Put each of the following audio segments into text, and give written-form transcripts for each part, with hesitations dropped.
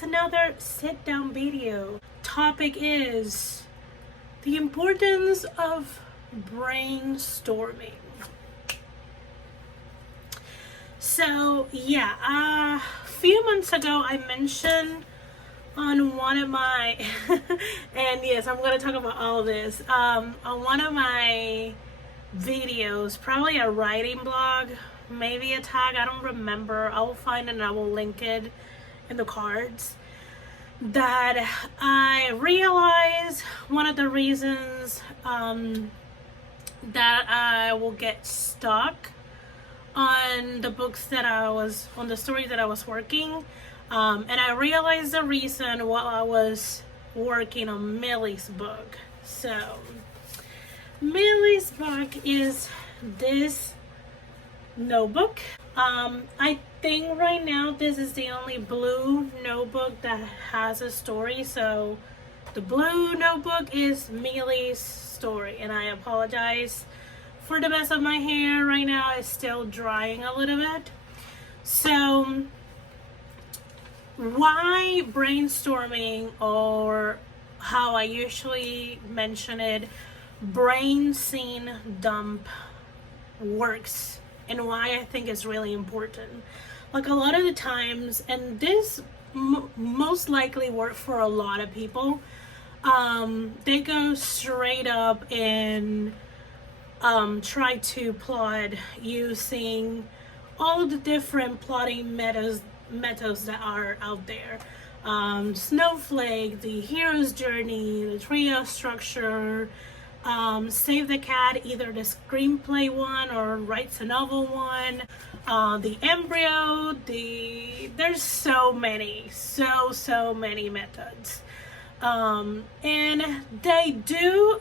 is another sit down video. Topic is the importance of brainstorming. So yeah, a few months ago I mentioned on one of my and yes, I'm going to talk about all this on one of my videos, probably a writing blog, maybe a tag, I don't remember. I will find it and I will link it in the cards. That I realized one of the reasons that I will get stuck on the books that on the story that I was working, and I realized the reason while I was working on Millie's book. So Millie's book is this notebook. I think right now this is the only blue notebook that has a story. So the blue notebook is Millie's story, and I apologize for the mess of my hair right now. It's still drying a little bit. So why brainstorming, or how I usually mention it, brain scene dump, works, and why I think it's really important. Like a lot of the times, and this most likely work for a lot of people, they go straight up and try to plot using all of the different plotting methods that are out there. Snowflake, the hero's journey, the trio structure, Save the Cat, either the screenplay one or writes a novel one, the embryo, there's so many methods. And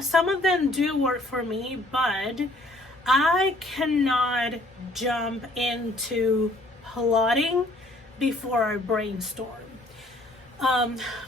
some of them do work for me, but I cannot jump into plotting before I brainstorm.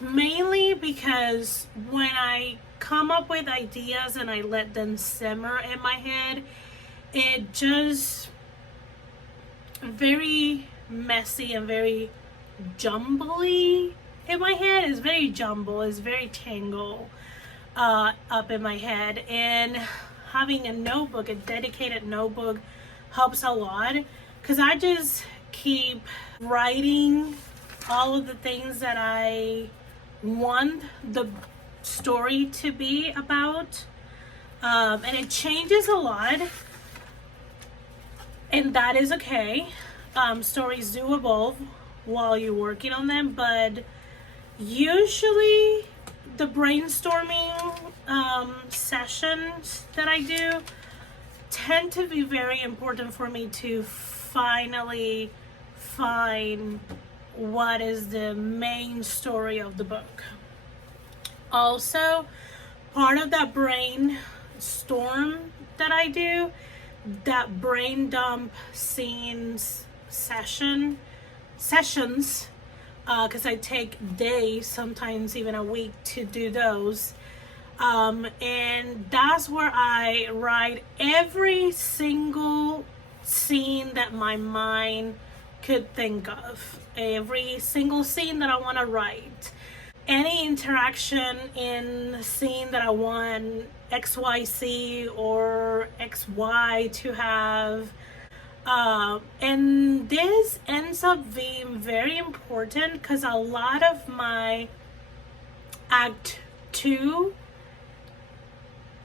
Mainly because when I come up with ideas and I let them simmer in my head, it just very messy and very jumbly in my head. It's very jumble, it's very tangled up in my head, and having a notebook, a dedicated notebook, helps a lot, because I just keep writing all of the things that I want the story to be about, and it changes a lot, and that is okay. Stories do evolve while you're working on them, but usually the brainstorming sessions that I do tend to be very important for me to finally find what is the main story of the book. Also, part of that brainstorm that I do, that brain dump scenes sessions, because I take days, sometimes even a week, to do those, and that's where I write every single scene that my mind could think of, every single scene that I want to write, any interaction in the scene that I want XYZ or XY to have. And this ends up being very important because a lot of my act 2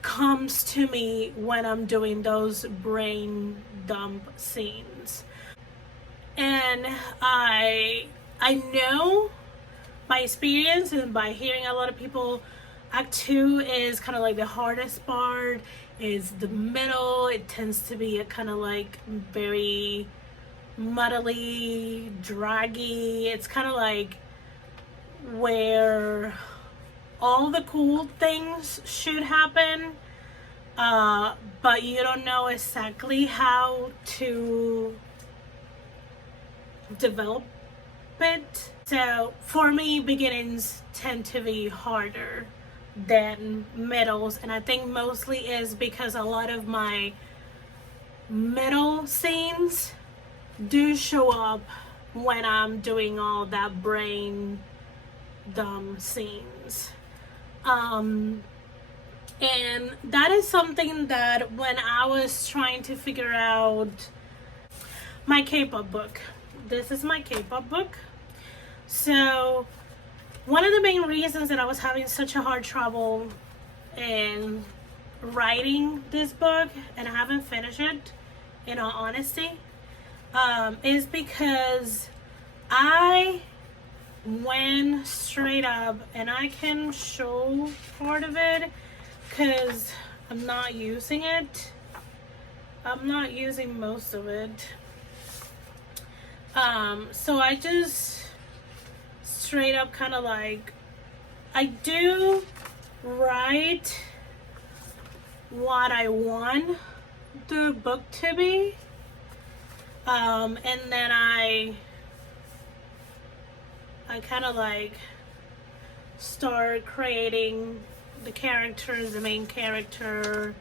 comes to me when I'm doing those brain dump scenes. And I know by experience and by hearing a lot of people, act 2 is kind of like the hardest part. Is the middle. It tends to be a kind of like very muddly, draggy. It's kind of like where all the cool things should happen, but you don't know exactly how to develop it. So for me, beginnings tend to be harder than middles, and I think mostly is because a lot of my middle scenes do show up when I'm doing all that brain dumb scenes. And that is something that when I was trying to figure out my K-pop book, this is my K-pop book. So one of the main reasons that I was having such a hard trouble in writing this book, and I haven't finished it in all honesty, is because I went straight up, and I can show part of it because I'm not using it. I'm not using most of it. So I just straight up kind of like, I do write what I want the book to be, and then I kind of like start creating the characters, the main character.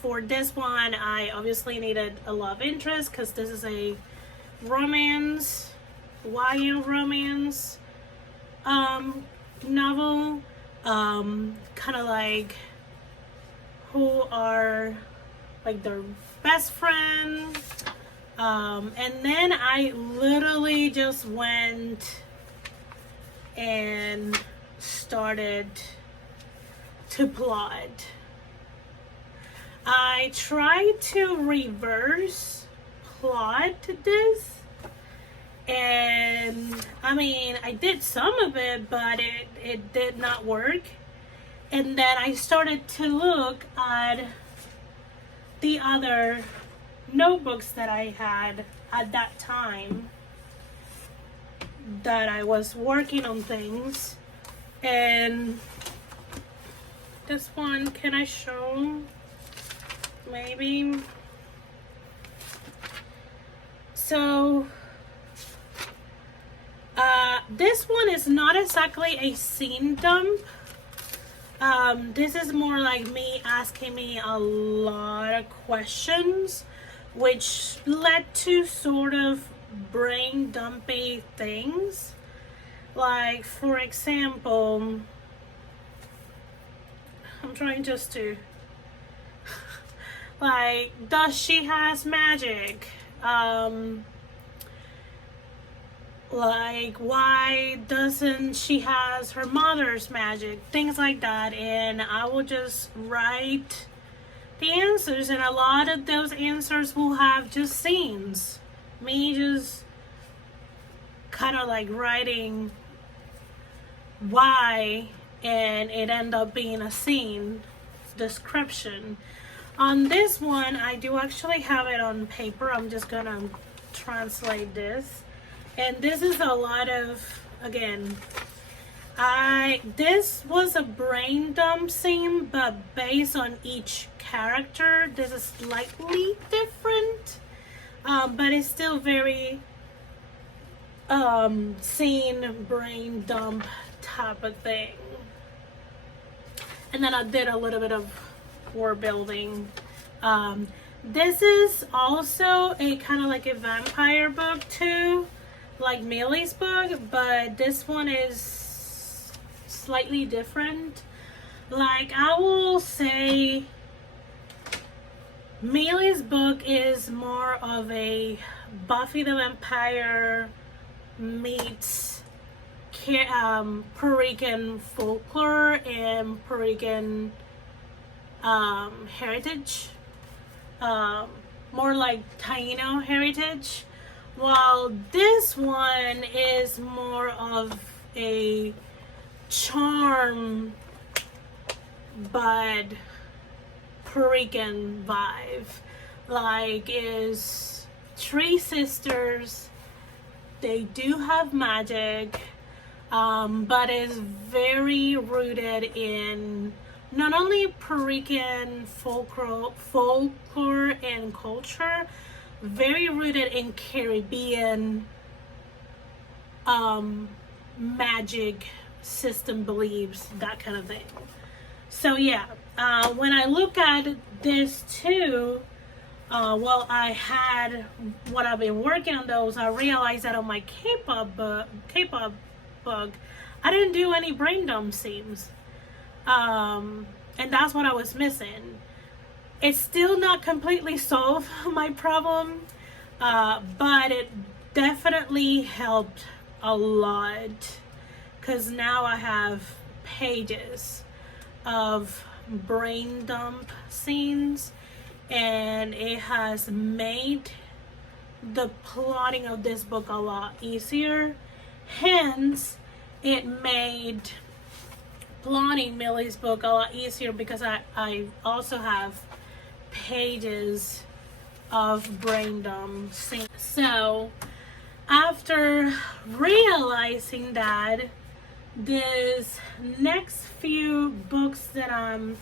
For this one, I obviously needed a love interest because this is a romance, YA romance novel. Kind of like who are like their best friend. And then I literally just went and started to plot. I tried to reverse plot this, and I mean, I did some of it, but it did not work. And then I started to look at the other notebooks that I had at that time that I was working on things. And this one, can I show? Maybe. So this one is not exactly a scene dump. This is more like me asking me a lot of questions, which led to sort of brain dumpy things. Like, for example, I'm trying just to like, does she has magic? Like, why doesn't she has her mother's magic? Things like that. And I will just write the answers, and a lot of those answers will have just scenes. Me just kind of like writing why, and it ended up being a scene description. On this one, I do actually have it on paper. I'm just gonna translate this. And this is a lot of, again, this was a brain dump scene, but based on each character, this is slightly different. But it's still very scene brain dump type of thing. And then I did a little bit of world building. This is also a kind of like a vampire book too, like Millie's book, but this one is slightly different. Like, I will say Millie's book is more of a Buffy the Vampire meets Puerto Rican folklore and Puerto Rican heritage, more like Taino heritage, while this one is more of a charm but Puerto Rican vibe. Like, is three sisters, they do have magic, but is very rooted in not only Puerto Rican folklore and culture, very rooted in Caribbean magic system beliefs, that kind of thing. So yeah, when I look at this too, while I had what I've been working on those, I realized that on my K-pop book, I didn't do any brain dump scenes, and that's what I was missing. It's still not completely solved my problem, but it definitely helped a lot, because now I have pages of brain dump scenes, and it has made the plotting of this book a lot easier. Hence, it made plotting Millie's book a lot easier, because I also have pages of brain dump scenes. So after realizing that this next few books that I'm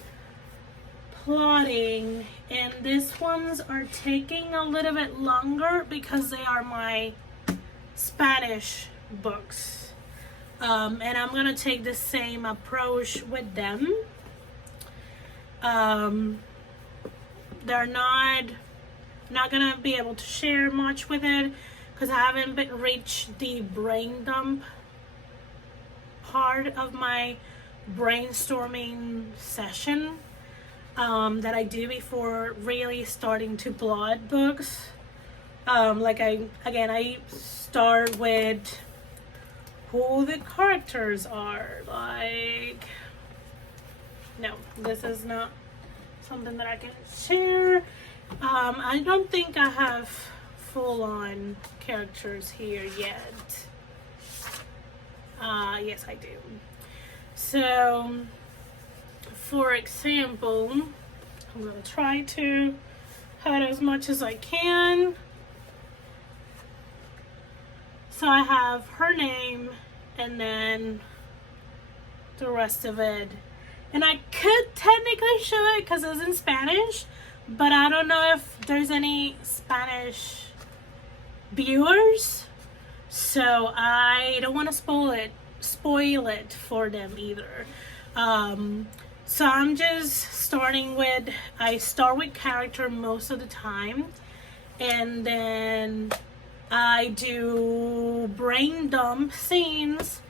plotting, and these ones are taking a little bit longer because they are my Spanish books, and I'm gonna take the same approach with them. They're not gonna be able to share much with it because I haven't reached the brain dump part of my brainstorming session that I do before really starting to plot books. Like I start with who the characters are. Like, no, this is not something that I can share. I don't think I have full-on characters here yet. Yes, I do. So, for example, I'm going to try to hide as much as I can. So I have her name and then the rest of it. And I could technically show it because it's in Spanish, but I don't know if there's any Spanish viewers, so I don't want to spoil it for them either. So I'm just starting with, I start with character most of the time, and then I do brain dump scenes,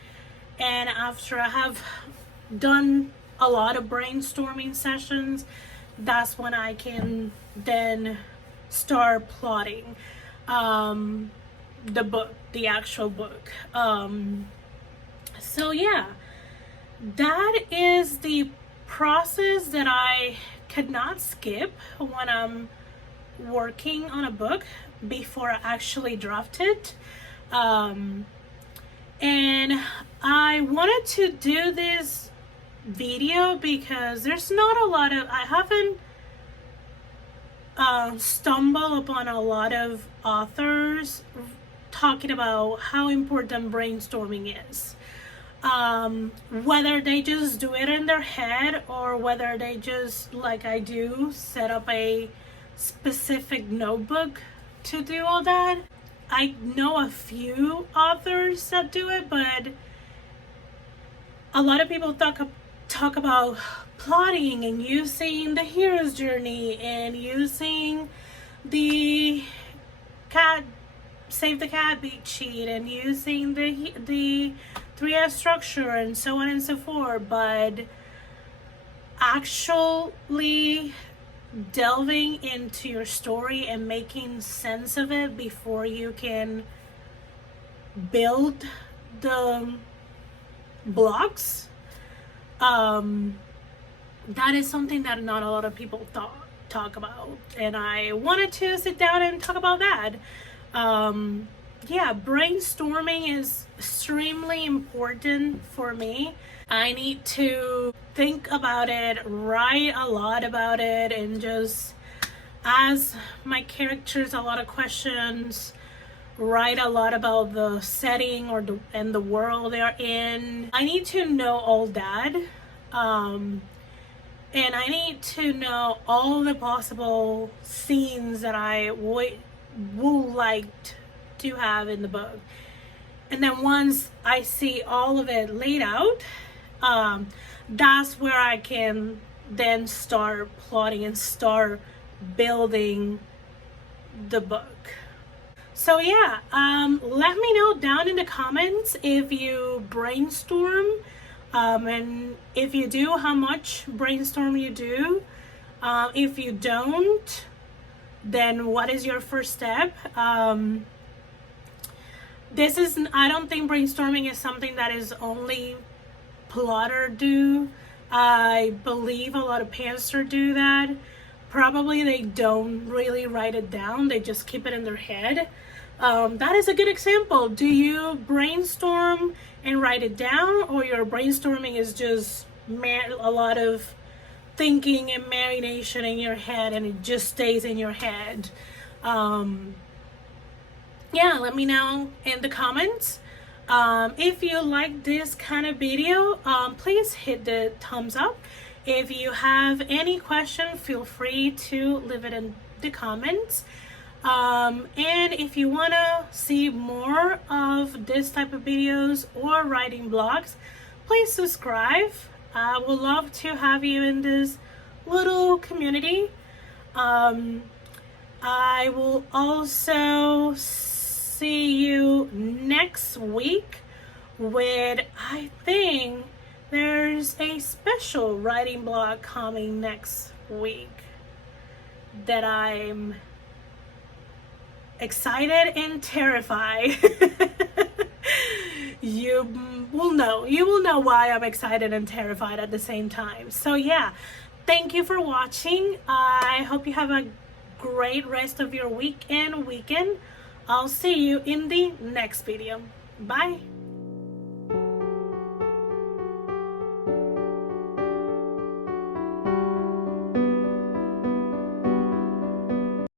and after I have done a lot of brainstorming sessions, that's when I can then start plotting the book, the actual book. So yeah, that is the process that I could not skip when I'm working on a book before I actually draft it. And I wanted to do this video because there's not a lot of, I haven't stumbled upon a lot of authors talking about how important brainstorming is. Whether they just do it in their head or whether they just, like I do, set up a specific notebook to do all that. I know a few authors that do it, but a lot of people talk about plotting and using the hero's journey and using the save the cat beat sheet and using the 3S structure and so on and so forth, but actually delving into your story and making sense of it before you can build the blocks, that is something that not a lot of people talk about, and I wanted to sit down and talk about that. Yeah, brainstorming is extremely important for me. I need to think about it, write a lot about it, and just ask my characters a lot of questions, write a lot about the setting and the world they're in. I need to know all that, and I need to know all the possible scenes that I would like to have in the book. And then once I see all of it laid out, that's where I can then start plotting and start building the book. So yeah, let me know down in the comments if you brainstorm, and if you do, how much brainstorm you do. If you don't, then what is your first step? I don't think brainstorming is something that is only plotter do. I believe a lot of pantser do that. Probably they don't really write it down, they just keep it in their head. That is a good example. Do you brainstorm and write it down, or your brainstorming is just a lot of thinking and marination in your head and it just stays in your head? Yeah, let me know in the comments. If you like this kind of video, please hit the thumbs up. If you have any question, feel free to leave it in the comments. And if you want to see more of this type of videos or writing blogs, please subscribe. I would love to have you in this little community. I will also see you next week with, I think there's a special writing blog coming next week that I'm excited and terrified. You will know why I'm excited and terrified at the same time. So yeah, thank you for watching. I hope you have a great rest of your week and weekend. I'll see you in the next video. Bye.